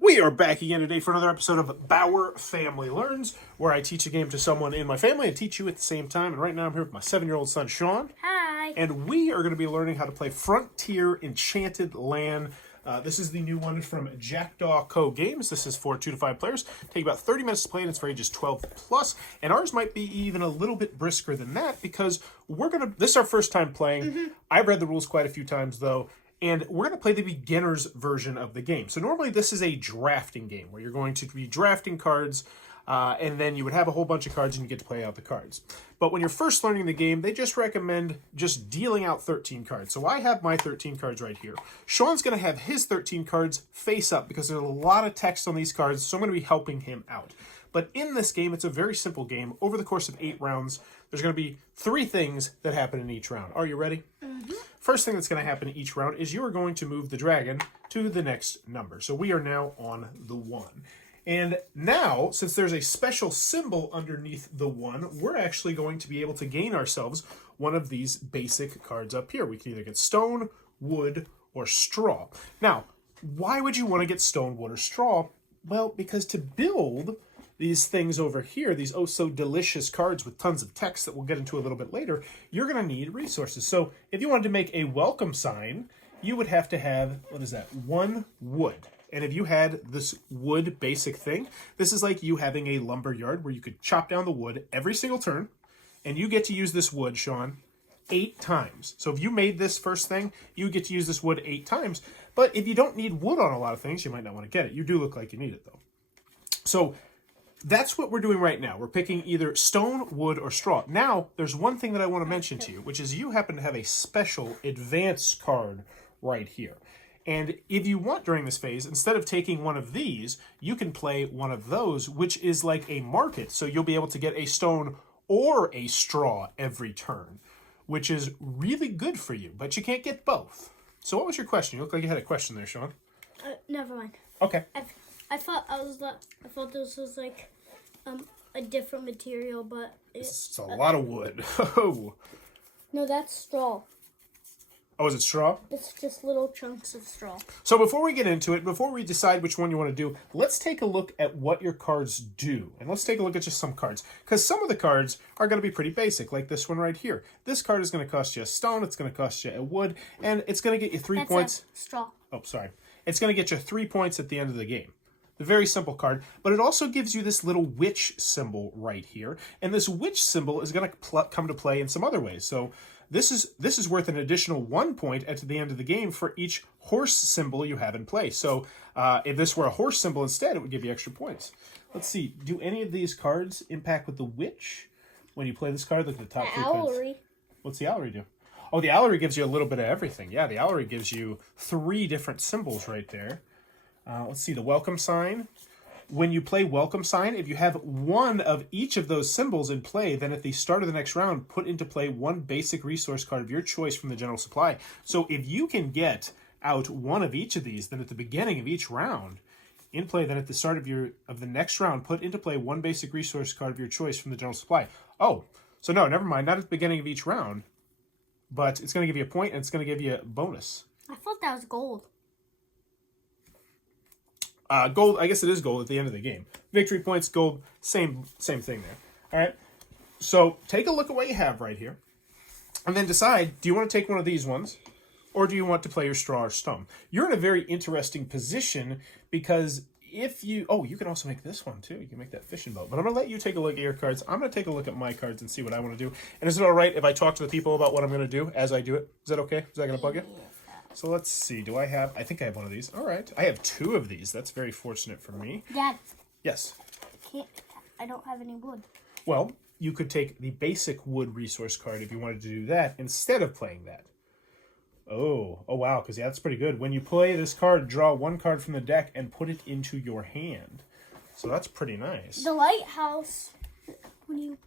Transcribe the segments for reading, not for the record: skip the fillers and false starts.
We are back again today for another episode of Bauer Family Learns, where I teach a game to someone in my family and teach you at the same time. And right now I'm here with my 7-year-old son, Sean. Hi. And we are going to be learning how to play Frontier Enchanted Land. This is the new one from Jackdaw Co. Games. This is for 2 to 5 players. Take about 30 minutes to play, and it's for ages 12 plus. And ours might be even a little bit brisker than that because this is our first time playing. I've read the rules quite a few times, though. And we're going to play the beginner's version of the game. So normally this is a drafting game where you're going to be drafting cards, and then you would have a whole bunch of cards and you get to play out the cards. But when you're first learning the game, they just recommend just dealing out 13 cards. So I have my 13 cards right here. Sean's going to have his 13 cards face up because there's a lot of text on these cards, so I'm going to be helping him out. But in this game, it's a very simple game. Over the course of 8 rounds, there's going to be 3 things that happen in each round. Are you ready? First thing that's going to happen in each round is you are going to move the dragon to the next number. So we are now on the 1. And now, since there's a special symbol underneath the 1, we're actually going to be able to gain ourselves one of these basic cards up here. We can either get stone, wood, or straw. Now, why would you want to get stone, wood, or straw? Well, because to build these things over here, these oh-so-delicious cards with tons of text that we'll get into a little bit later, you're going to need resources. So if you wanted to make a welcome sign, you would have to have, 1 wood. And if you had this wood basic thing, this is like you having a lumber yard where you could chop down the wood every single turn, and you get to use this wood, Sean, 8 times. So if you made this first thing, you get to use this wood 8 times. But if you don't need wood on a lot of things, you might not want to get it. You do look like you need it, though. So that's what we're doing right now. We're picking either stone, wood, or straw. Now, there's one thing that I want to mention to you, which is you happen to have a special advanced card right here. And if you want during this phase, instead of taking one of these, you can play one of those, which is like a market. So you'll be able to get a stone or a straw every turn, which is really good for you, but you can't get both. So what was your question? You look like you had a question there, Sean. Never mind. Okay. I thought this was like a different material, but It's a lot of wood. No, that's straw. Oh, is it straw? It's just little chunks of straw. So before we get into it, before we decide which one you want to do, let's take a look at what your cards do. And let's take a look at just some cards. Because some of the cards are going to be pretty basic, like this one right here. This card is going to cost you a stone, it's going to cost you a wood, and it's going to get you 3 points. A straw. Oh, sorry. It's going to get you 3 points at the end of the game. A very simple card, but it also gives you this little witch symbol right here. And this witch symbol is going to come to play in some other ways. So this is worth an additional 1 point at the end of the game for each horse symbol you have in play. So if this were a horse symbol instead, it would give you extra points. Let's see. Do any of these cards impact with the witch? When you play this card, look at the top 3 cards. What's the owlery do? Oh, the owlery gives you a little bit of everything. Yeah, the owlery gives you 3 different symbols right there. Let's see, the welcome sign. When you play welcome sign, if you have one of each of those symbols in play, then at the start of the next round, put into play 1 basic resource card of your choice from the general supply. So if you can get out one of each of these, then at the beginning of each round, in play, then at the start of the next round, put into play 1 basic resource card of your choice from the general supply. Oh, so no, never mind, not at the beginning of each round, but it's going to give you a point and it's going to give you a bonus. I thought that was gold. Gold, I guess it is gold at the end of the game. Victory points, gold, same thing there. All right. So take a look at what you have right here, and then decide: do you want to take one of these ones, or do you want to play your straw or stone? You're in a very interesting position because if you can also make this one too. You can make that fishing boat. But I'm gonna let you take a look at your cards. I'm gonna take a look at my cards and see what I want to do. And is it all right if I talk to the people about what I'm gonna do as I do it? Is that okay? Is that gonna bug you? So let's see. I think I have one of these. All right. I have 2 of these. That's very fortunate for me. Dad. Yes. I don't have any wood. Well, you could take the basic wood resource card if you wanted to do that instead of playing that. Oh wow. Because that's pretty good. When you play this card, draw 1 card from the deck and put it into your hand. So that's pretty nice. The lighthouse, when you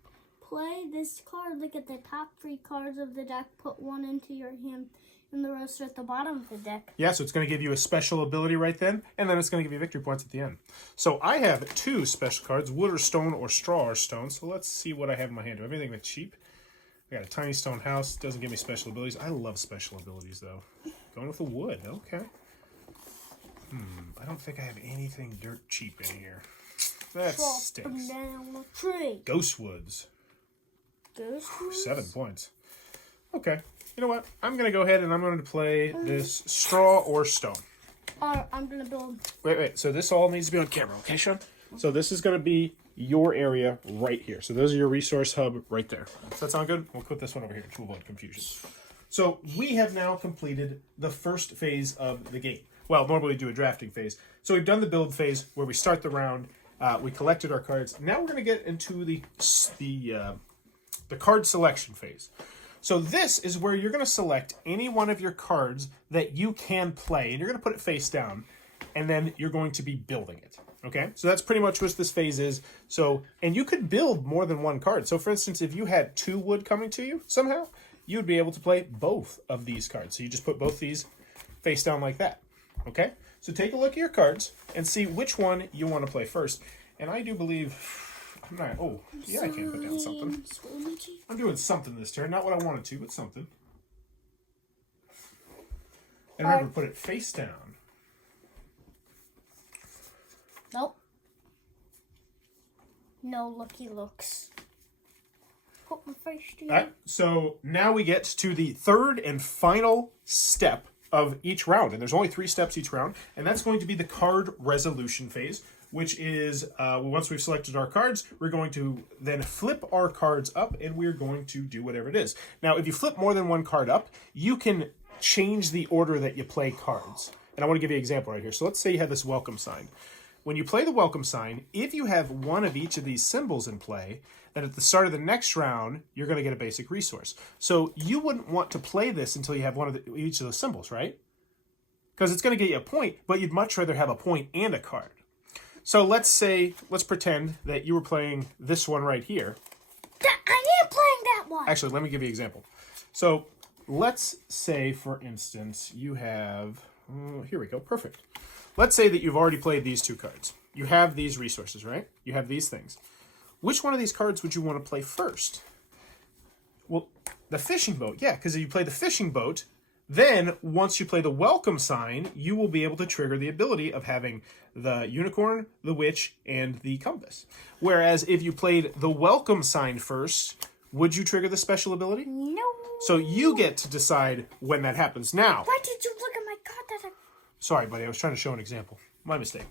play this card, look at the top 3 cards of the deck, put 1 into your hand, and the rest are at the bottom of the deck. Yeah, so it's going to give you a special ability right then, and then it's going to give you victory points at the end. So I have 2 special cards, wood or stone or straw or stone. So let's see what I have in my hand. Do I have anything that's cheap? I got a tiny stone house. Doesn't give me special abilities. I love special abilities, though. Going with the wood. Okay. I don't think I have anything dirt cheap in here. That Drop stinks. them down a tree. Ghostwoods. Ghostwoods? 7 points. Okay. You know what? I'm going to go ahead and I'm going to play this straw or stone. I'm going to build... Wait. So this all needs to be on camera, okay, Sean? So this is going to be your area right here. So those are your resource hub right there. Does that sound good? We'll put this one over here to avoid confusion. So we have now completed the first phase of the game. Well, normally we do a drafting phase. So we've done the build phase where we start the round. We collected our cards. Now we're going to get into the card selection phase. So this is where you're going to select any one of your cards that you can play, and you're going to put it face down, and then you're going to be building it. Okay? So that's pretty much what this phase is. So, and you could build more than one card. So for instance, if you had 2 wood coming to you somehow, you would be able to play both of these cards. So you just put both these face down like that. Okay? So take a look at your cards and see which one you want to play first. And I do believe... I'm not... Oh, yeah, I can put down something. I'm doing something this turn. Not what I wanted to, but something. And remember, put it face down. Nope. No lucky looks. Put my face down. All right, so now we get to the third and final step of each round. And there's only 3 steps each round. And that's going to be the card resolution phase, which is once we've selected our cards, we're going to then flip our cards up and we're going to do whatever it is. Now, if you flip more than one card up, you can change the order that you play cards. And I want to give you an example right here. So let's say you have this welcome sign. When you play the welcome sign, if you have one of each of these symbols in play, then at the start of the next round, you're going to get a basic resource. So you wouldn't want to play this until you have one of each of those symbols, right? Because it's going to get you a point, but you'd much rather have a point and a card. So let's pretend that you were playing this one right here. I am playing that one. Actually, let me give you an example. So let's say, for instance, you have... here we go. Perfect. Let's say that you've already played these 2 cards. You have these resources, right? You have these things. Which one of these cards would you want to play first? Well, the fishing boat. Yeah, because if you play the fishing boat, then once you play the welcome sign, you will be able to trigger the ability of having the unicorn, the witch, and the compass. Whereas if you played the welcome sign first, would you trigger the special ability? No. So you get to decide when that happens. Now... Why did you look at my card? Sorry, buddy. I was trying to show an example. My mistake.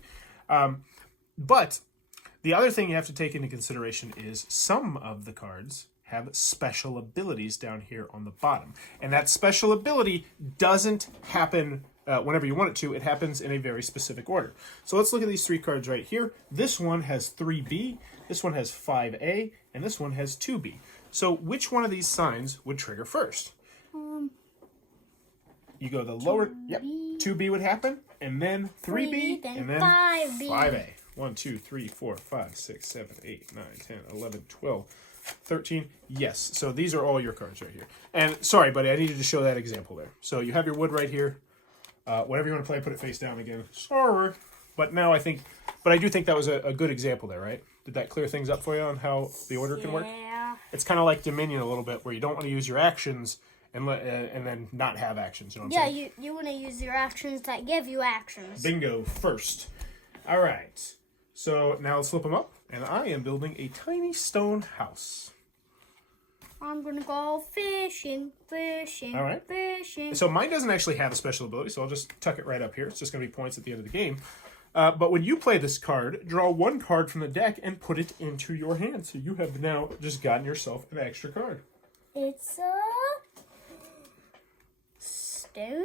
But the other thing you have to take into consideration is some of the cards have special abilities down here on the bottom. And that special ability doesn't happen whenever you want it to. It happens in a very specific order. So let's look at these 3 cards right here. This one has 3B, this one has 5A, and this one has 2B. So which one of these signs would trigger first? You go the lower... Yep. 2B would happen, and then 3B, and then 5A. 1, 2, 3, 4, 5, 6, 7, 8, 9, 10, 11, 12, 13. Yes, so these are all your cards right here. And sorry, buddy, I needed to show that example there. So you have your wood right here. Whatever you want to play, put it face down again. Sorry. But now I do think that was a good example there, right? Did that clear things up for you on how the order can work? Yeah. It's kind of like Dominion a little bit, where you don't want to use your actions and then not have actions. You know what I'm saying? You want to use your actions that give you actions. Bingo first. All right. So now let's flip them up, and I am building a tiny stone house. I'm going to go fishing. All right. Fishing. So mine doesn't actually have a special ability, so I'll just tuck it right up here. It's just going to be points at the end of the game. But when you play this card, draw 1 card from the deck and put it into your hand. So you have now just gotten yourself an extra card. It's a stone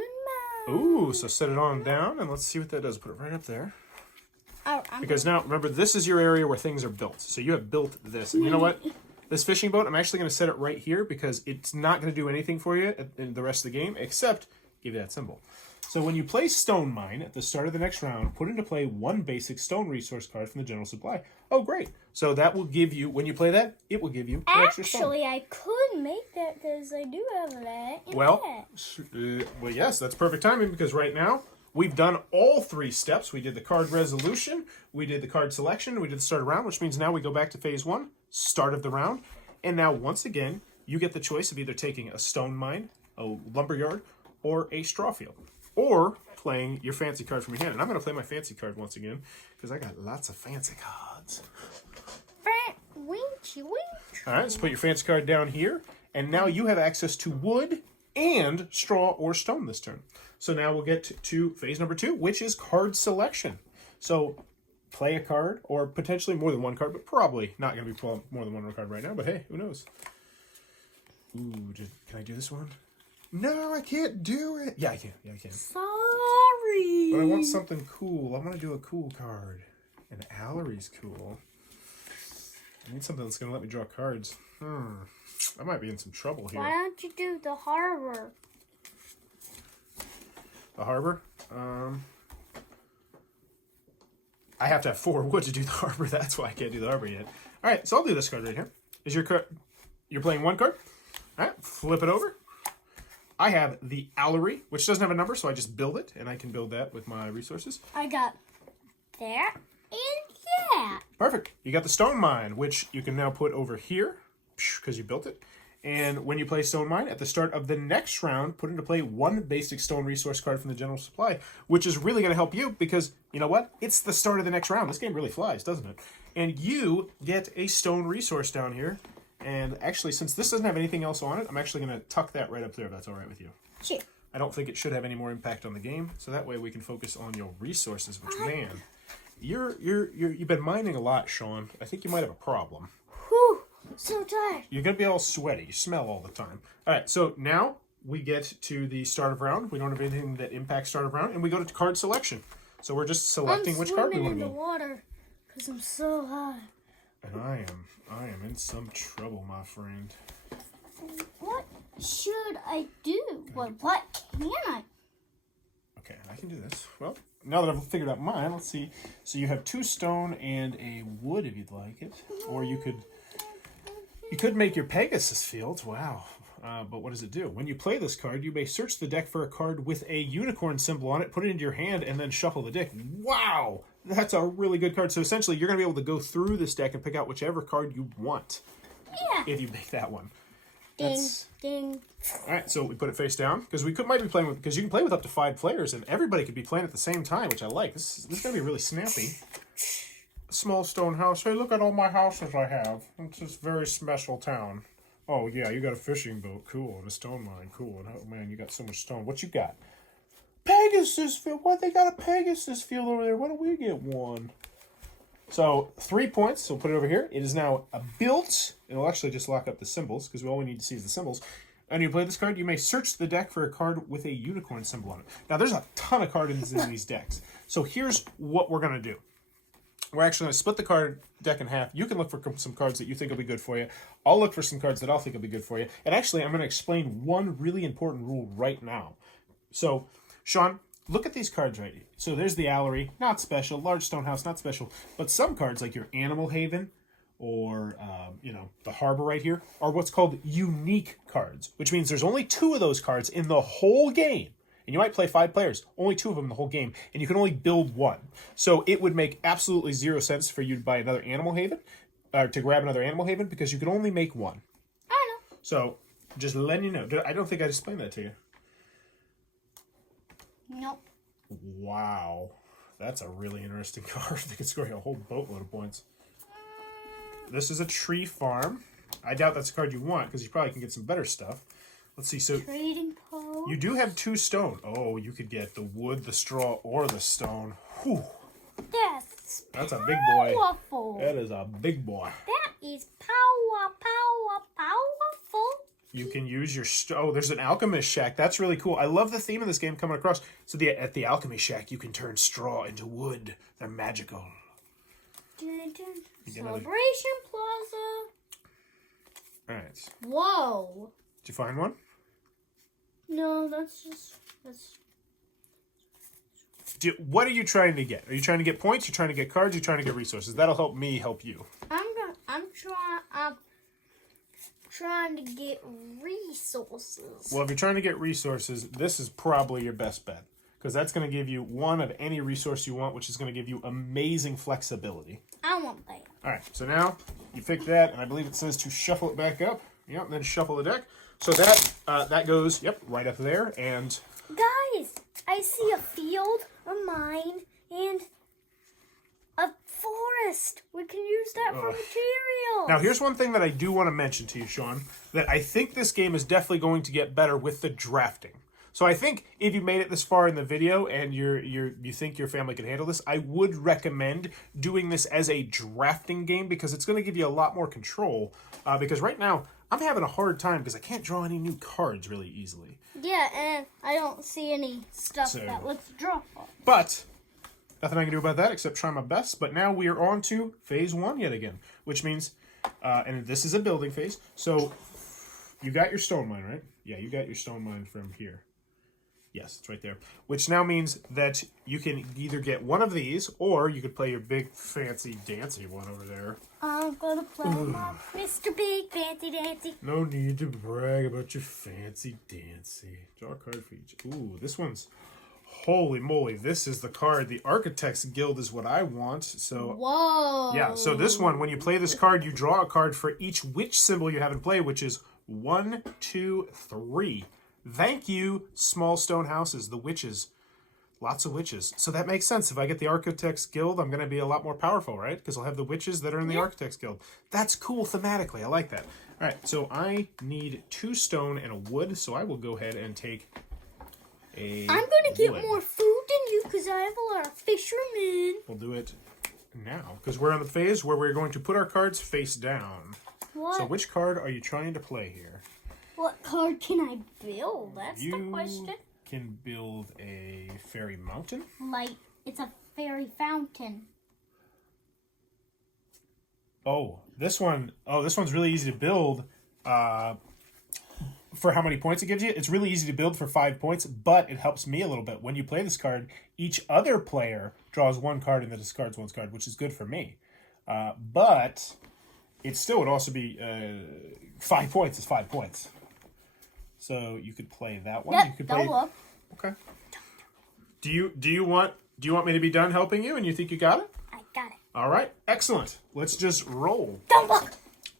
mound. Ooh, so set it on down, and let's see what that does. Put it right up there. Oh, Because now, remember, this is your area where things are built. So you have built this. And you know what? This fishing boat, I'm actually going to set it right here because it's not going to do anything for you in the rest of the game except give you that symbol. So when you play Stone Mine at the start of the next round, put into play 1 basic stone resource card from the general supply. Oh, great. So that will give you, when you play that, it will give you an extra stone. Actually, I could make that because I do have that. Well, yes, that's perfect timing because right now we've done all 3 steps. We did the card resolution, we did the card selection, we did the start of round, which means now we go back to phase 1, start of the round. And now, once again, you get the choice of either taking a stone mine, a lumberyard, or a straw field. or playing your fancy card from your hand. And I'm going to play my fancy card once again because I got lots of fancy cards. Winchy, winch. All right, so put your fancy card down here. And now you have access to wood and straw or stone this turn. So now we'll get to phase number 2, which is card selection. So play a card, or potentially more than one card, but probably not going to be pulling more than one card right now. But hey, who knows? Ooh, can I do this one? No, I can't do it. Yeah, I can. Yeah, I can. Sorry. But I want something cool. I want to do a cool card. And Allery's cool. I need something that's going to let me draw cards. I might be in some trouble here. Why don't you do the harbor? The harbor? I have to have 4 wood to do the harbor. That's why I can't do the harbor yet. All right, so I'll do this card right here. Is your card? You're playing 1 card. All right, flip it over. I have the Allery, which doesn't have a number, so I just build it, and I can build that with my resources. I got that and that. Perfect. You got the Stone Mine, which you can now put over here because you built it. And when you play Stone Mine, at the start of the next round, put into play 1 basic stone resource card from the general supply, which is really going to help you because, you know what? It's the start of the next round. This game really flies, doesn't it? And you get a stone resource down here. And actually, since this doesn't have anything else on it, I'm actually going to tuck that right up there if that's all right with you. Sure. I don't think it should have any more impact on the game, so that way we can focus on your resources, which, man, you've been mining a lot, Sean. I think you might have a problem. Whew, so tired. You're going to be all sweaty. You smell all the time. All right, so now we get to the start of round. We don't have anything that impacts start of round, and we go to card selection. So we're just selecting which card we want to I'm swimming in the water because I'm so hot. And I am in some trouble, my friend. What should I do? What can I? Okay, I can do this. Well, now that I've figured out mine, let's see. So you have 2 stone and a wood if you'd like it. Or you could make your Pegasus fields. Wow. But what does it do? When you play this card, you may search the deck for a card with a unicorn symbol on it, put it into your hand, and then shuffle the deck. Wow! That's a really good card. So essentially, you're going to be able to go through this deck and pick out whichever card you want. Yeah. If you make that one. Ding. All right, so we put it face down because might be playing with, because you can play with up to 5 players and everybody could be playing at the same time, which I like. This is going to be really snappy. Small stone house. Hey, look at all my houses I have. It's this very special town. Oh yeah, you got a fishing boat. Cool. And a stone mine. Cool. And oh man, you got so much stone. What you got? Pegasus field. What? They got a Pegasus field over there. Why don't we get one? So 3 points. So we'll put it over here. It is now built. It'll actually just lock up the symbols because all we need to see is the symbols. And you play this card, you may search the deck for a card with a unicorn symbol on it. Now there's a ton of cards in these decks. So here's what we're gonna do. We're actually going to split the card deck in half. You can look for some cards that you think will be good for you. I'll look for some cards that I'll think will be good for you. And actually, I'm going to explain one really important rule right now. So, Sean, look at these cards right here. So there's the Allery, not special. Large Stone House, not special. But some cards, like your Animal Haven or, the Harbor right here, are what's called unique cards, which means there's only 2 of those cards in the whole game. And you might play 5 players, only 2 of them in the whole game, and you can only build 1. So it would make absolutely 0 sense for you to buy another Animal Haven, or to grab another Animal Haven, because you can only make 1. I know. So just letting you know. I don't think I explained that to you. Nope. Wow. That's a really interesting card. They could score you a whole boatload of points. This is a tree farm. I doubt that's a card you want, because you probably can get some better stuff. Let's see, so Trading post. You do have 2 stone. Oh, you could get the wood, the straw, or the stone. Whew. That's a big boy. Powerful. That is a big boy. That is powerful. You can use your... Oh, there's an alchemist shack. That's really cool. I love the theme of this game coming across. So at the alchemy shack, you can turn straw into wood. They're magical. Celebration Plaza. All right. Whoa. Did you find one? No, that's. What are you trying to get? Are you trying to get points? You're trying to get cards? You're trying to get resources? That'll help me help you. I'm trying to get resources. Well, if you're trying to get resources, this is probably your best bet. Because that's going to give you 1 of any resource you want, which is going to give you amazing flexibility. I want that. All right, so now you pick that, and I believe it says to shuffle it back up. Yep, and then shuffle the deck. So that goes, right up there. And guys, I see a field, a mine, and a forest. We can use that for materials. Now, here's one thing that I do want to mention to you, Sean, that I think this game is definitely going to get better with the drafting. So I think if you made it this far in the video and you think your family can handle this, I would recommend doing this as a drafting game because it's going to give you a lot more control. Because right now, I'm having a hard time because I can't draw any new cards really easily. Yeah, and I don't see any stuff that looks drawable. But nothing I can do about that except try my best. But now we are on to phase 1 yet again, which means, and this is a building phase. So you got your stone mine, right? Yeah, you got your stone mine from here. Yes, it's right there. Which now means that you can either get one of these, or you could play your big, fancy, dancy one over there. I'm gonna play my Mr. Big Fancy Dancy. No need to brag about your fancy dancy. Draw a card for each. Ooh, this one's... Holy moly, this is the card. The Architects Guild is what I want. So, whoa. Yeah, so this one, when you play this card, you draw a card for each witch symbol you have in play, which is 1, 2, 3. Thank you, small stone houses, the witches. Lots of witches. So that makes sense. If I get the Architects Guild, I'm going to be a lot more powerful, right? Because I'll have the witches that are in the Architects Guild. That's cool thematically. I like that. All right, so I need 2 stone and a wood, so I will go ahead and take a I'm going to get wood. more food than you because I have a lot of fishermen. We'll do it now, because we're on the phase where we're going to put our cards face down. What? So which card are you trying to play here? What card can I build? That's the question. You can build a fairy mountain. Like, it's a fairy fountain. Oh, this one's really easy to build. For how many points it gives you, it's really easy to build for 5 points, but it helps me a little bit. When you play this card, each other player draws 1 card and then discards 1 card, which is good for me. But it still would also be 5 points is 5 points. So you could play that one. Yep, You could play. up. Okay. Do you want me to be done helping you, and you think you got it? I got it. All right, excellent. Let's just roll. Don't look.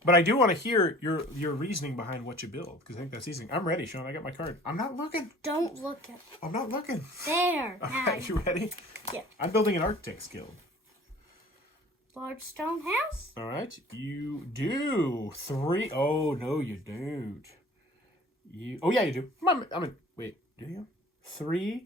But I do want to hear your reasoning behind what you build, because I think that's easy. I'm ready, Sean. I got my card. I'm not looking. Don't look at. I'm not looking. There. All Now. right, you ready? Yeah. I'm building an Architects Guild. Large stone house. All right, you do 3. Oh no, you don't. Oh yeah, you do. Come on, wait, do you? 3.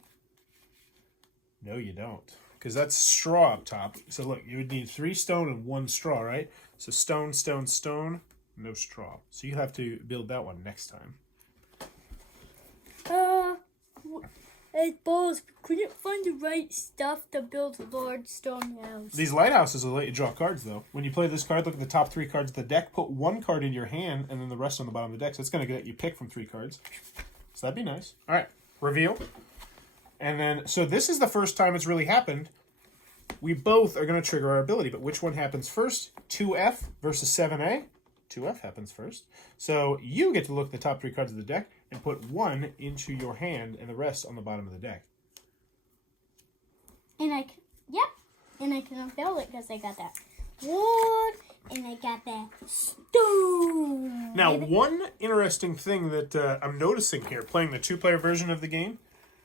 No, you don't, because that's straw up top. So look, you would need 3 stone and 1 straw, right? So stone, stone, stone, no straw. So you have to build that one next time. Hey, boss, couldn't find the right stuff to build a large stone house. These lighthouses will let you draw cards, though. When you play this card, look at the top 3 cards of the deck. Put 1 card in your hand, and then the rest on the bottom of the deck. So it's going to let you pick from 3 cards. So that'd be nice. All right, reveal. And then, so this is the first time it's really happened. We both are going to trigger our ability, but which one happens first? 2F versus 7A. 2F happens first. So you get to look at the top 3 cards of the deck and put 1 into your hand and the rest on the bottom of the deck. And I can unveil it because I got that wood and I got that stone. Now, one interesting thing that I'm noticing here, playing the 2-player version of the game,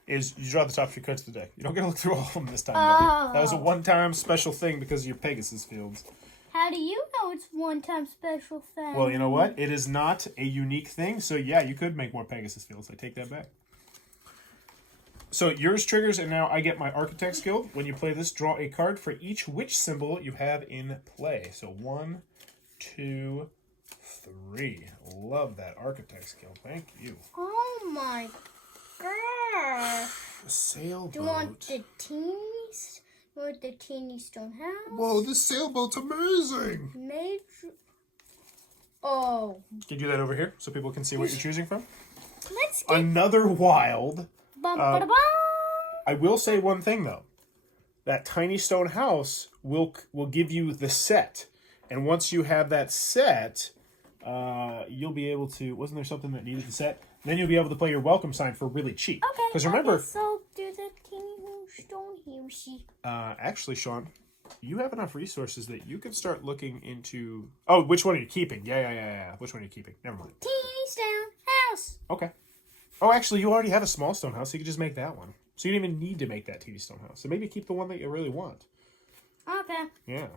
is you draw the top 3 cards of the deck. You don't get to look through all of them this time, buddy. That was a one-time special thing because of your Pegasus fields. How do you know it's one-time special thing? Well, you know what? It is not a unique thing, so yeah, you could make more Pegasus fields. I take that back. So yours triggers, and now I get my Architects Guild. When you play this, draw a card for each witch symbol you have in play. So 1, 2, 3. Love that Architects Guild. Thank you. Oh my gosh. A sailboat. Do you want the teeny stone house? Whoa, this sailboat's amazing. Major. Oh. Can you do that over here so people can see what you're choosing from? Let's get Another wild. bum, ba, da, bum. I will say one thing though. That tiny stone house will give you the set, and once you have that set, you'll be able to. Wasn't there something that needed the set? Then you'll be able to play your welcome sign for really cheap. Okay. Because remember, So do the teeny stone housey. actually, Sean, you have enough resources that you can start looking into. Oh, which one are you keeping? Yeah. Which one are you keeping? Never mind. Teeny stone house. Okay. Oh, actually, you already have a small stone house, so you can just make that one. So you don't even need to make that TV stone house. So maybe keep the one that you really want. Okay. Yeah.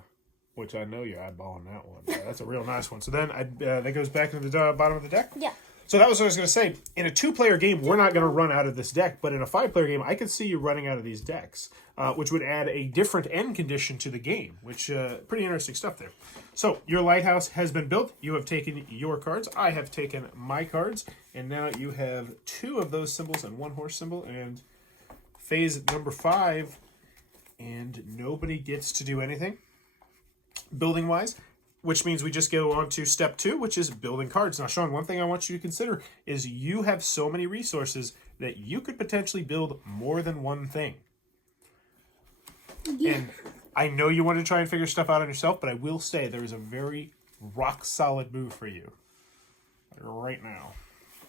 Which I know you're eyeballing that one. Yeah, that's a real nice one. So then that goes back into the bottom of the deck? Yeah. So that was what I was going to say. In a 2-player game, we're not going to run out of this deck. But in a 5-player game, I could see you running out of these decks, which would add a different end condition to the game, which pretty interesting stuff there. So your lighthouse has been built. You have taken your cards. I have taken my cards. And now you have 2 of those symbols and 1 horse symbol. And phase number 5, and nobody gets to do anything building-wise, which means we just go on to step 2, which is building cards. Now, Sean, one thing I want you to consider is you have so many resources that you could potentially build more than one thing. Yeah. And I know you want to try and figure stuff out on yourself, but I will say there is a very rock-solid move for you right now.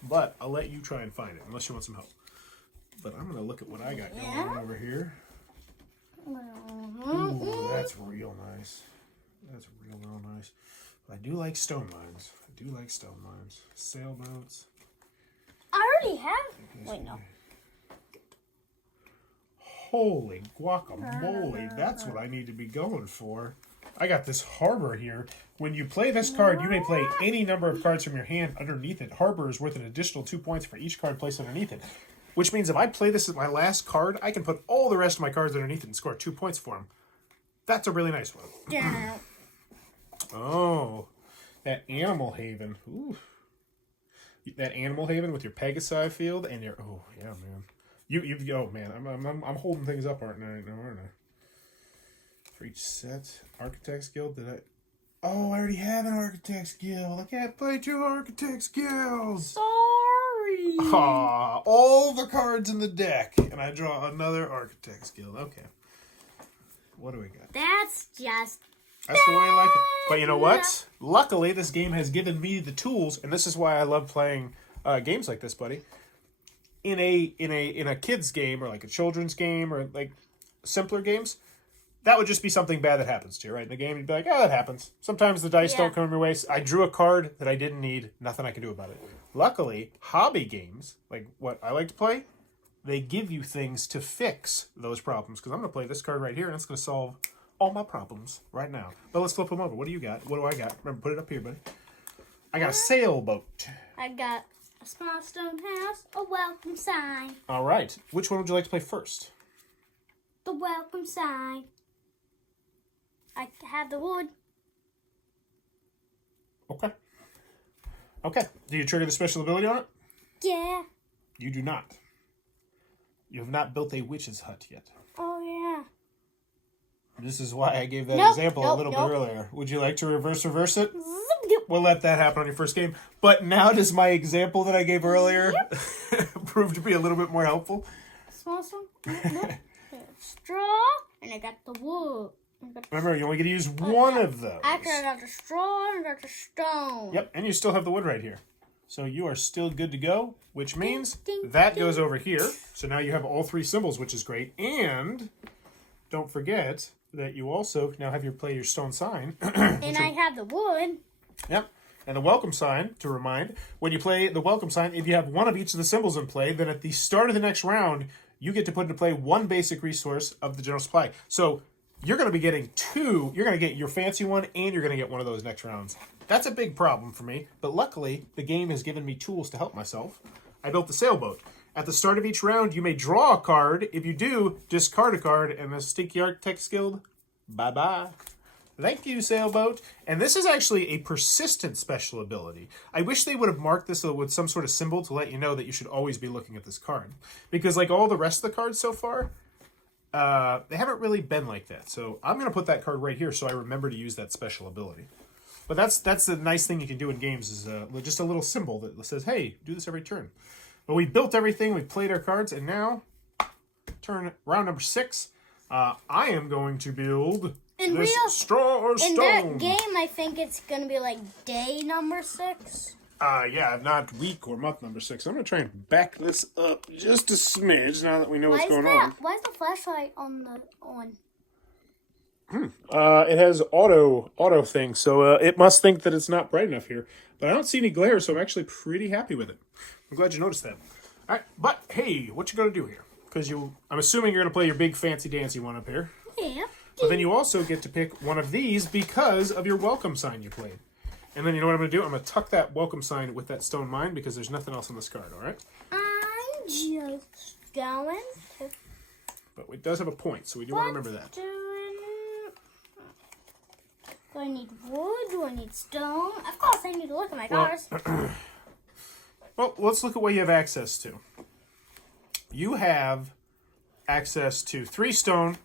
But I'll let you try and find it, unless you want some help. But I'm going to look at what I got going on over here. Ooh, that's real nice. That's real nice. But I do like stone mines. Sailboats. I already have. Wait, no. Holy guacamole. That's what I need to be going for. I got this harbor here. When you play this card, you may play any number of cards from your hand underneath it. Harbor is worth an additional 2 points for each card placed underneath it. Which means if I play this as my last card, I can put all the rest of my cards underneath it and score 2 points for them. That's a really nice one. Yeah. Oh, that Animal Haven. Ooh. That Animal Haven with your Pegasi field and your... Oh, yeah, man. Oh, man. I'm holding things up, aren't I? For each set. Architect's Guild, Oh, I already have an Architect's Guild. I can't play 2 Architect's Guilds. Sorry. Aw, all the cards in the deck. And I draw another Architect's Guild. Okay. What do we got? That's the way I like it. But you know what? Luckily, this game has given me the tools, and this is why I love playing games like this, buddy. In a kid's game, or like a children's game, or like simpler games, that would just be something bad that happens to you, right? In the game, you'd be like, oh, that happens. Sometimes the dice don't come your way. I drew a card that I didn't need. Nothing I can do about it. Luckily, hobby games, like what I like to play, they give you things to fix those problems. Because I'm going to play this card right here, and it's going to solve all my problems right now. But let's flip them over. What do you got? What do I got? Remember, put it up here, buddy. I got a sailboat. I got a small stone house, a welcome sign. All right. Which one would you like to play first? The welcome sign. I have the wood. Okay. Do you trigger the special ability on it? Yeah. You do not. You have not built a witch's hut yet. Oh, yeah. This is why I gave that example a little bit earlier. Would you like to reverse it? We'll let that happen on your first game. But now does my example that I gave earlier prove to be a little bit more helpful? Small stone. Straw. And I got the wood. Remember, you only get to use one of those. Actually, I got the straw and I got the stone. Yep, and you still have the wood right here. So you are still good to go, which means that goes over here. So now you have all 3 symbols, which is great. And don't forget that you also now have your stone sign. And I have the wood. Yep. And the welcome sign, to remind, when you play the welcome sign, if you have one of each of the symbols in play, then at the start of the next round, you get to put into play 1 basic resource of the general supply. So you're going to be getting 2. You're going to get your fancy one, and you're going to get one of those next rounds. That's a big problem for me, but luckily, the game has given me tools to help myself. I built the sailboat. At the start of each round, you may draw a card. If you do, discard a card, and the Stinky Architect's Guild, bye-bye. Thank you, sailboat. And this is actually a persistent special ability. I wish they would have marked this with some sort of symbol to let you know that you should always be looking at this card. Because like all the rest of the cards so far, they haven't really been like that. So I'm going to put that card right here so I remember to use that special ability. But that's the nice thing you can do in games is just a little symbol that says, hey, do this every turn. But we built everything, we played our cards, and now, round number 6, I am going to build this straw or stone. In that game, I think it's going to be like day number 6. Yeah, not week or month number 6. I'm going to try and back this up just a smidge now that we know what's going on. Why is the flashlight on? It has auto thing, so it must think that it's not bright enough here. But I don't see any glare, so I'm actually pretty happy with it. I'm glad you noticed that. All right, but hey, what you gonna do here? because I'm assuming you're going to play your big fancy dancy one up here. Yeah. But then you also get to pick one of these because of your welcome sign you played. And then you know what I'm going to do? I'm going to tuck that welcome sign with that stone mine because there's nothing else on this card, all right? I'm just going to... But it does have a point, so we do want to remember that. Do I need wood? Do I need stone? Of course I need to look at my cards. Well, let's look at what you have access to. You have access to 3 stone,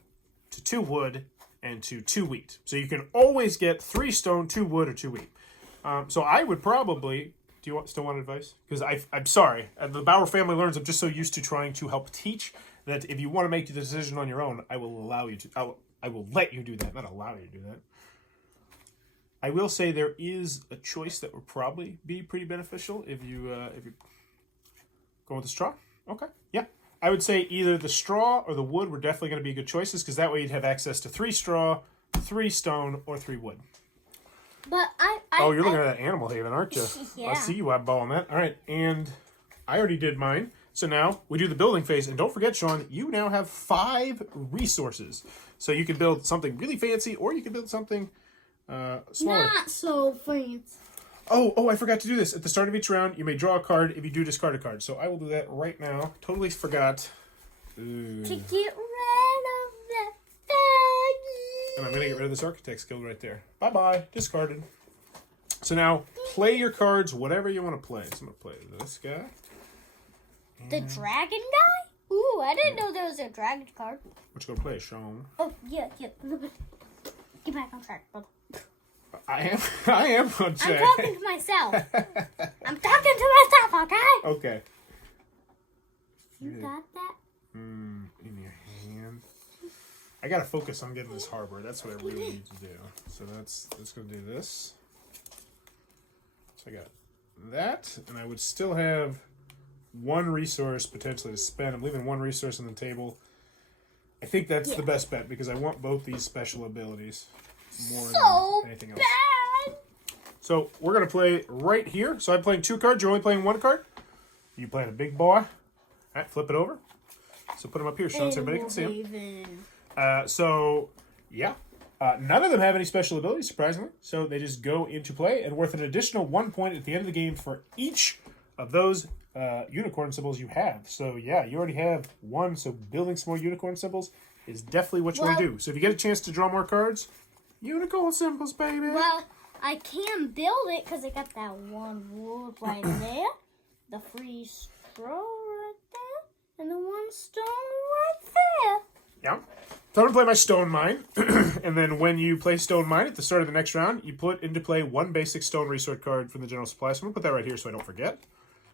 to 2 wood, and to 2 wheat. So you can always get 3 stone, 2 wood, or 2 wheat. So I would probably... Do you still want advice? Because I'm sorry. The Bauer family learns I'm just so used to trying to help teach that if you want to make the decision on your own, I will allow you to... I will let you do that, not allow you to do that. I will say there is a choice that would probably be pretty beneficial if you go with the straw. Okay, yeah. I would say either the straw or the wood were definitely going to be good choices because that way you'd have access to 3 straw, 3 stone, or 3 wood. But you're looking at that Animal Haven, aren't you? Yeah. I see you eyeballing that. All right, and I already did mine. So now we do the building phase. And don't forget, Sean, you now have 5 resources. So you can build something really fancy or you can build something smaller. Not so fancy. Oh, I forgot to do this. At the start of each round, you may draw a card. If you do, discard a card. So I will do that right now. Totally forgot. Ooh. To get rid of that baggie. And I'm going to get rid of this Architect's Guild right there. Bye-bye. Discarded. So now, play your cards, whatever you want to play. So I'm going to play this guy. The dragon guy? Ooh, I didn't know there was a dragon card. What you going to play, Sean? Oh, yeah. Get back on track, brother. I am on track. I'm talking to myself. I'm talking to myself, okay? Okay. You got that? In your hand. I gotta focus on getting this harbor. That's what I really need to do. So that's gonna do this. So I got that, and I would still have 1 resource potentially to spend. I'm leaving 1 resource on the table. I think that's the best bet because I want both these special abilities more than anything else. Bad. So we're gonna play right here. So I'm playing 2 cards. You're only playing 1 card. You playing a big boy. All right, flip it over. So put them up here, Sean, so everybody can see them. None of them have any special abilities, surprisingly. So they just go into play and worth an additional 1 point at the end of the game for each of those unicorn symbols you have. So yeah, you already have 1. So building some more unicorn symbols is definitely what you want to do. So if you get a chance to draw more cards, unicorn symbols, baby. Well, I can build it because I got that 1 wood right there, the 3 straw right there, and the 1 stone right there. Yeah. So I'm going to play my stone mine. And then when you play stone mine at the start of the next round, you put into play 1 basic stone resource card from the general supply. So I'm going to put that right here so I don't forget,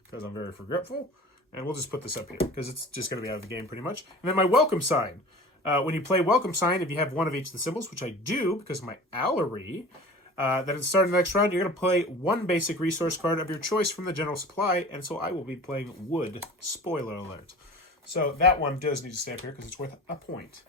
because I'm very forgetful. And we'll just put this up here because it's just going to be out of the game pretty much. And then my welcome sign. When you play welcome sign, if you have 1 of each of the symbols, which I do because of my Allery, then at the start of the next round, you're going to play 1 basic resource card of your choice from the general supply. And so I will be playing wood. Spoiler alert. So that one does need to stay up here because it's worth a point.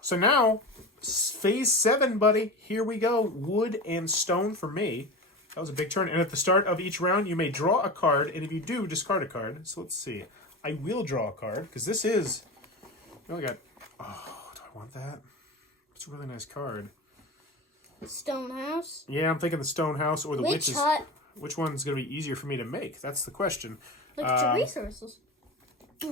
So now, phase 7, buddy. Here we go. Wood and stone for me. That was a big turn. And at the start of each round, you may draw a card. And if you do, discard a card. So let's see. I will draw a card because this is... We only got... Oh, do I want that? It's a really nice card. Stone house? Yeah, I'm thinking the stone house or the Witch witches. hut. Which one's going to be easier for me to make? That's the question. Look at your resources.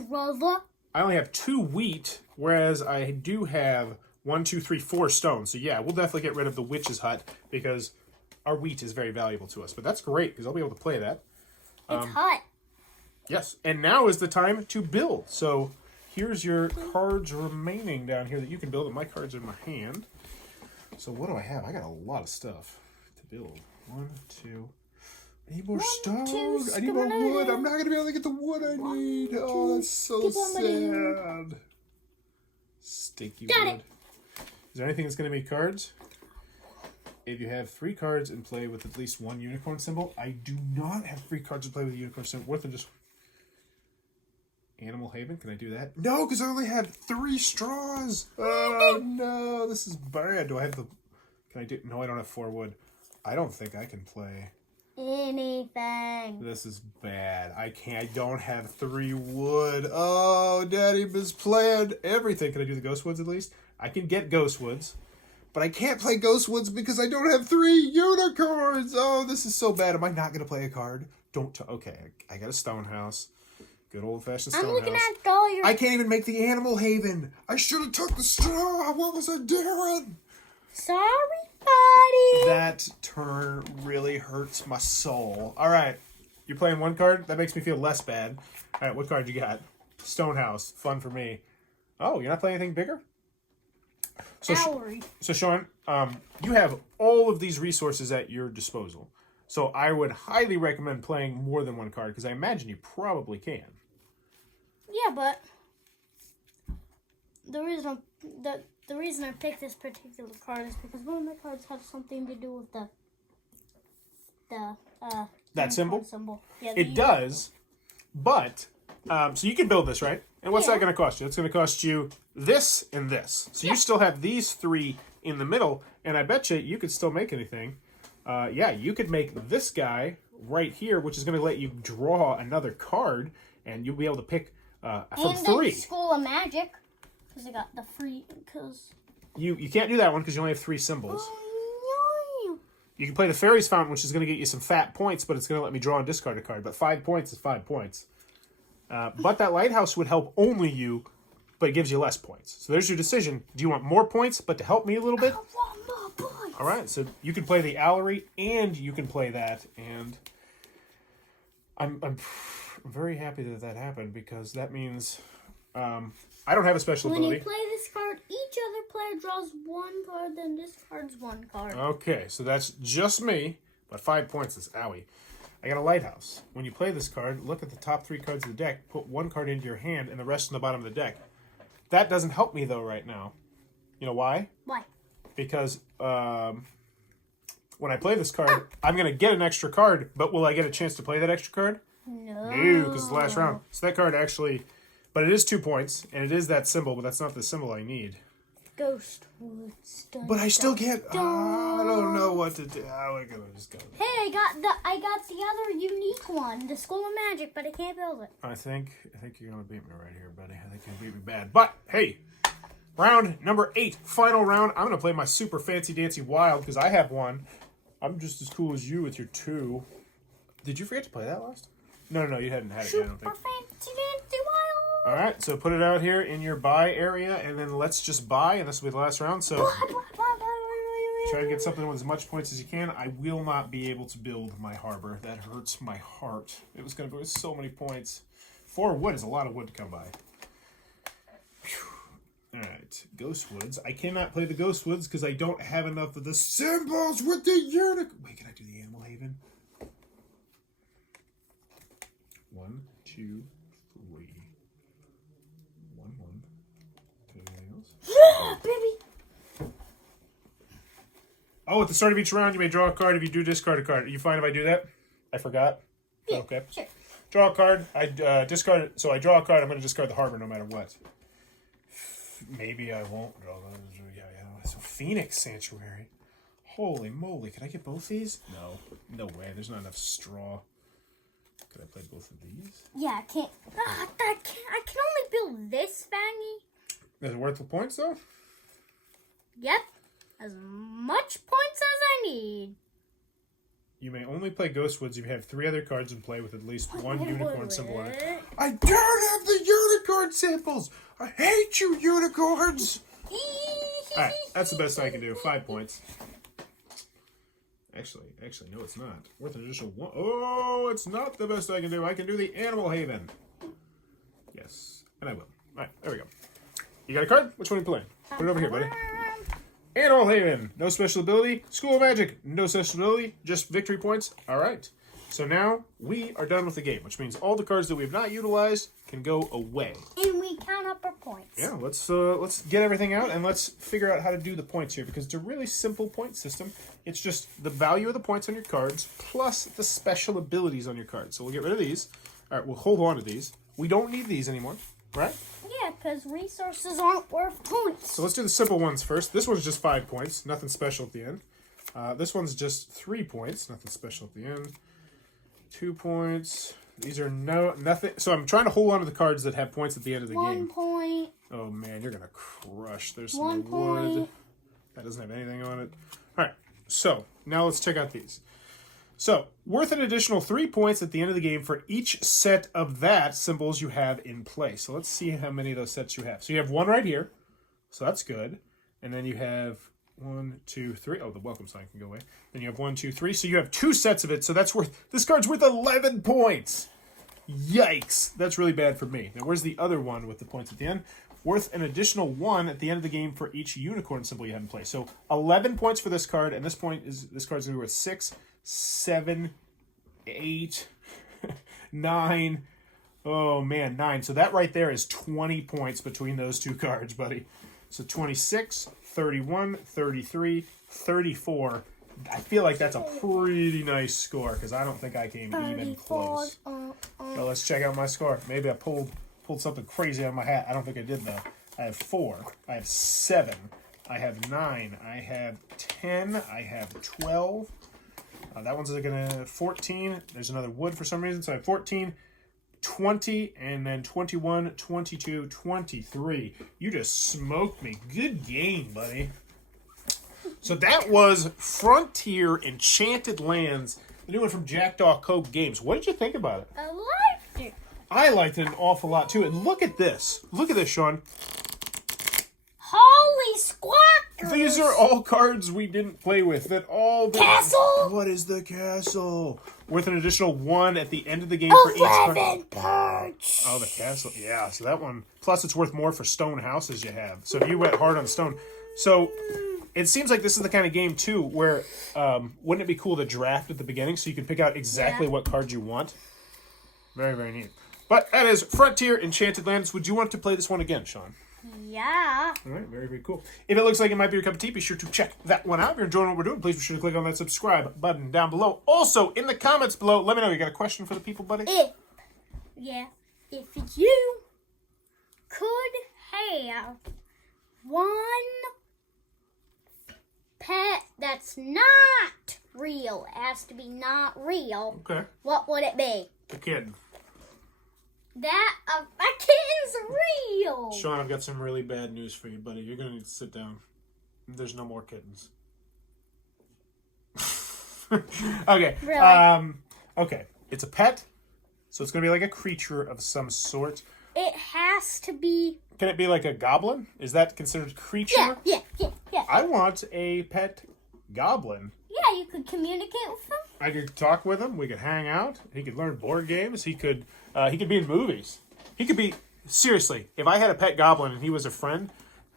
Brother. I only have 2 wheat, whereas I do have 1, 2, 3, 4 stone. So yeah, we'll definitely get rid of the witch's hut because our wheat is very valuable to us. But that's great because I'll be able to play that. It's hot. Yes, and now is the time to build. So here's your cards remaining down here that you can build. And my cards are in my hand. So what do I have? I got a lot of stuff to build. 1, 2... I need more stone. I need more wood. I'm not going to be able to get the wood I need. Oh, that's so sad. Stinky wood. Is there anything that's going to make cards? If you have 3 cards in play with at least 1 unicorn symbol, I do not have 3 cards to play with a unicorn symbol. Worth than just Animal Haven. Can I do that? No, because I only had 3 straws. Oh no, this is bad. Do I have the? Can I do? No, I don't have 4 wood. I don't think I can play. anything. This is bad. I don't have 3 wood. Oh, Daddy misplanned everything. Can I do the Ghost Woods at least? I can get Ghost Woods. But I can't play Ghost Woods because I don't have 3 unicorns. Oh, this is so bad. Am I not going to play a card? Okay, I got a stone house. Good old-fashioned stone house. I'm looking at all your... I can't even make the animal haven. I should have took the straw. What was I doing? Sorry, buddy. That turn really hurts my soul. All right, you're playing 1 card? That makes me feel less bad. All right, what card you got? Stone house. Fun for me. Oh, you're not playing anything bigger? So Sean, you have all of these resources at your disposal. So I would highly recommend playing more than 1 card because I imagine you probably can. Yeah, but the reason I picked this particular card is because one of the cards has something to do with that symbol. Yeah, it does, but so you can build this, right? And what's that going to cost you? It's going to cost you this and this. So you still have these 3 in the middle, and I bet you could still make anything. Yeah, you could make this guy right here, which is going to let you draw another card, and you'll be able to pick from 3. And School of Magic, because I got the free. Because you can't do that one because you only have 3 symbols. Oh, no. You can play the Fairies Fountain, which is going to get you some fat points, but it's going to let me draw and discard a card. But 5 points is 5 points. But that Lighthouse would help only you, but it gives you less points. So there's your decision. Do you want more points, but to help me a little bit? I want more points. All right, so you can play the Allery, and you can play that, and I'm very happy that happened, because that means I don't have a special ability. When you play this card, each other player draws 1 card, then discards 1 card. Okay, so that's just me, but 5 points is owie. I got a Lighthouse. When you play this card, look at the top 3 cards of the deck, put 1 card into your hand, and the rest in the bottom of the deck. That doesn't help me, though, right now. You know why? Why? Because when I play this card, I'm going to get an extra card, but will I get a chance to play that extra card? No. No, because it's the last round. So that card actually... But it is 2 points, and it is that symbol, but that's not the symbol I need. Ghost Woods. But I still can't... I don't know what to do. We're going to just go. Hey, I got the other unique one, the School of Magic, but I can't build it. I think you're going to beat me right here, buddy. I think you'll beat me bad. But, hey, round number 8, final round. I'm going to play my super fancy dancy wild, because I have 1. I'm just as cool as you with your 2. Did you forget to play that last? No, you hadn't had it yet, I don't think. Super fancy dancy wild. All right, so put it out here in your buy area, and then let's just buy, and this will be the last round. So try to get something with as much points as you can. I will not be able to build my harbor. That hurts my heart. It was going to go with so many points. 4 wood is a lot of wood to come by. Whew. All right, Ghost Woods. I cannot play the Ghost Woods because I don't have enough of the symbols with the unicorn. Wait, can I do the Animal Haven? 1, 2, 3. 1, 1. Can I do anything else? Baby. Oh, at the start of each round, you may draw a card. If you do, discard a card. Are you fine if I do that? I forgot. Yeah, okay. Sure. Draw a card. I discard it. So I draw a card. I'm going to discard the harbor no matter what. Maybe I won't draw those. Yeah. So Phoenix Sanctuary. Holy moly! Can I get both these? No way. There's not enough straw. Could I play both of these? Yeah, I can't. I can only build this fangy. Is it worth the points though? Yep. As much points as I need. You may only play Ghost Woods if you have 3 other cards in play with at least 1 unicorn symbol on it. I don't have the unicorn symbols! I hate you, unicorns! Alright, that's the best I can do. 5 points. Actually, no, it's not. Worth an additional 1. Oh, it's not the best I can do. I can do the Animal Haven. Yes, and I will. Alright, there we go. You got a card? Which one are you playing? Put it over here, buddy. Animal Haven, no special ability. School of Magic, no special ability. Just victory points. All right. So now we are done with the game, which means all the cards that we have not utilized can go away. And we count up our points. Yeah, let's get everything out and let's figure out how to do the points here because it's a really simple point system. It's just the value of the points on your cards plus the special abilities on your cards. So we'll get rid of these. All right, we'll hold on to these. We don't need these anymore, right? Yeah, because resources aren't worth points. So let's do the simple ones first. This one's just 5 points, nothing special at the end. This one's just 3 points, nothing special at the end. 2 points. These are nothing. So I'm trying to hold on to the cards that have points at the end of the game. 1 point. Oh man, you're gonna crush. There's some 1 wood. point. That doesn't have anything on it. All right. So now let's check out these. So worth an additional 3 points at the end of the game for each set of that symbols you have in play. So let's see how many of those sets you have. So you have one right here. So that's good. And then you have 1, 2, 3. Oh, the welcome sign can go away. Then you have 1, 2, 3. So you have 2 sets of it. So that's this card's worth 11 points. Yikes. That's really bad for me. Now, where's the other one with the points at the end? Worth an additional 1 at the end of the game for each unicorn symbol you have in play. So 11 points for this card. And this card's going to be worth 6, 7, 8, 9. Oh, man, 9. So that right there is 20 points between those 2 cards, buddy. So 26, 31, 33, 34. I feel like that's a pretty nice score because I don't think I came even close. Well, let's check out my score. Maybe I pulled something crazy out of my hat. I don't think I did, though. I have 4. I have 7. I have 9. I have 10. I have 12. That one's going to 14. There's another wood for some reason. So I have 14. 20, and then 21, 22, 23. You just smoked me. Good game, buddy. So that was Frontier Enchanted Lands, the new one from Jackdaw Cove Games. What did you think about it? I liked it. I liked it an awful lot, too. And look at this. Look at this, Sean. Holy squawkers! These are all cards we didn't play with. Castle? What is the castle? Worth an additional 1 at the end of the game for each card. 11 points. Oh, the castle. Yeah, so that one. Plus, it's worth more for stone houses you have. So if you went hard on stone. So it seems like this is the kind of game, too, where wouldn't it be cool to draft at the beginning so you can pick out exactly what cards you want? Very, very neat. But that is Frontier Enchanted Lands. Would you want to play this one again, Sean? Yeah. All right, very, very cool. If it looks like it might be your cup of tea, be sure to check that one out. If you're enjoying what we're doing, please be sure to click on that subscribe button down below. Also, in the comments below, let me know. You got a question for the people, buddy? If you could have one pet that's not real, it has to be not real, Okay. what would it be? The kid. That kitten's real. Sean, I've got some really bad news for you, buddy. You're going to need to sit down. There's no more kittens. Okay. Really? Okay. It's a pet, so it's going to be like a creature of some sort. It has to be. Can it be like a goblin? Is that considered a creature? Yeah. I want a pet goblin. Yeah, you could communicate with him. I could talk with him. We could hang out. He could learn board games. He could be in movies. He could be, seriously, if I had a pet goblin and he was a friend,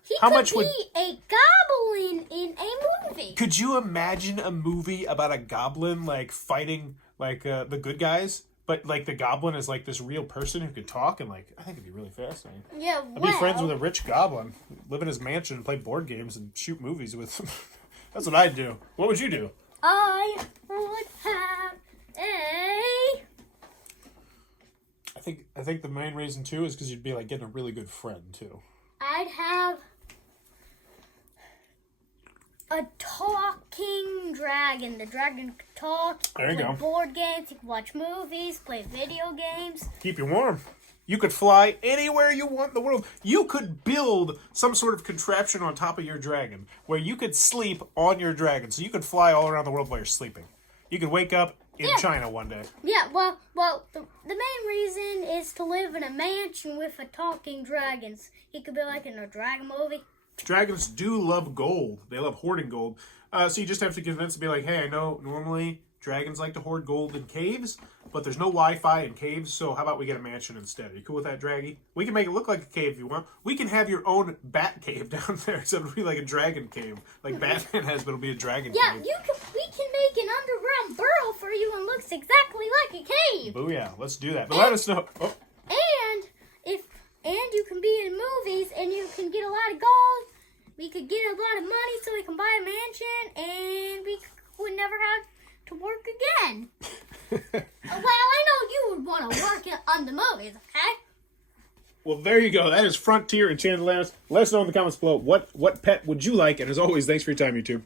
He could be a goblin in a movie. Could you imagine a movie about a goblin like fighting like the good guys, but like the goblin is like this real person who could talk and like I think it'd be really fascinating. Yeah, I'd be friends with a rich goblin, live in his mansion, and play board games and shoot movies with him. That's what I'd do. What would you do? I would have a. I think the main reason too is because you'd be like getting a really good friend too. I'd have a talking dragon. The dragon could talk. There you play go. Board games. You could watch movies. Play video games. Keep you warm. You could fly anywhere you want in the world. You could build some sort of contraption on top of your dragon where you could sleep on your dragon. So you could fly all around the world while you're sleeping. You could wake up in China one day. Yeah, well, the main reason is to live in a mansion with a talking dragons. He could be like in a dragon movie. Dragons do love gold. They love hoarding gold. So you just have to convince them, be like, hey, I know normally dragons like to hoard gold in caves, but there's no Wi-Fi in caves, so how about we get a mansion instead? Are you cool with that, Draggy? We can make it look like a cave if you want. We can have your own bat cave down there, so it'll be like a dragon cave. Like Batman has, but it'll be a dragon cave. We can make an underground burrow for you and looks exactly like a cave. Booyah, let's do that. But let us know. Oh. And you can be in movies and you can get a lot of gold. We could get a lot of money so we can buy a mansion and we would never have to work again. Well, I know you would want to work on the movies, okay? Well, there you go. That is Frontier Enchanted Lands. Let us know in the comments below what pet would you like. And as always, thanks for your time, YouTube.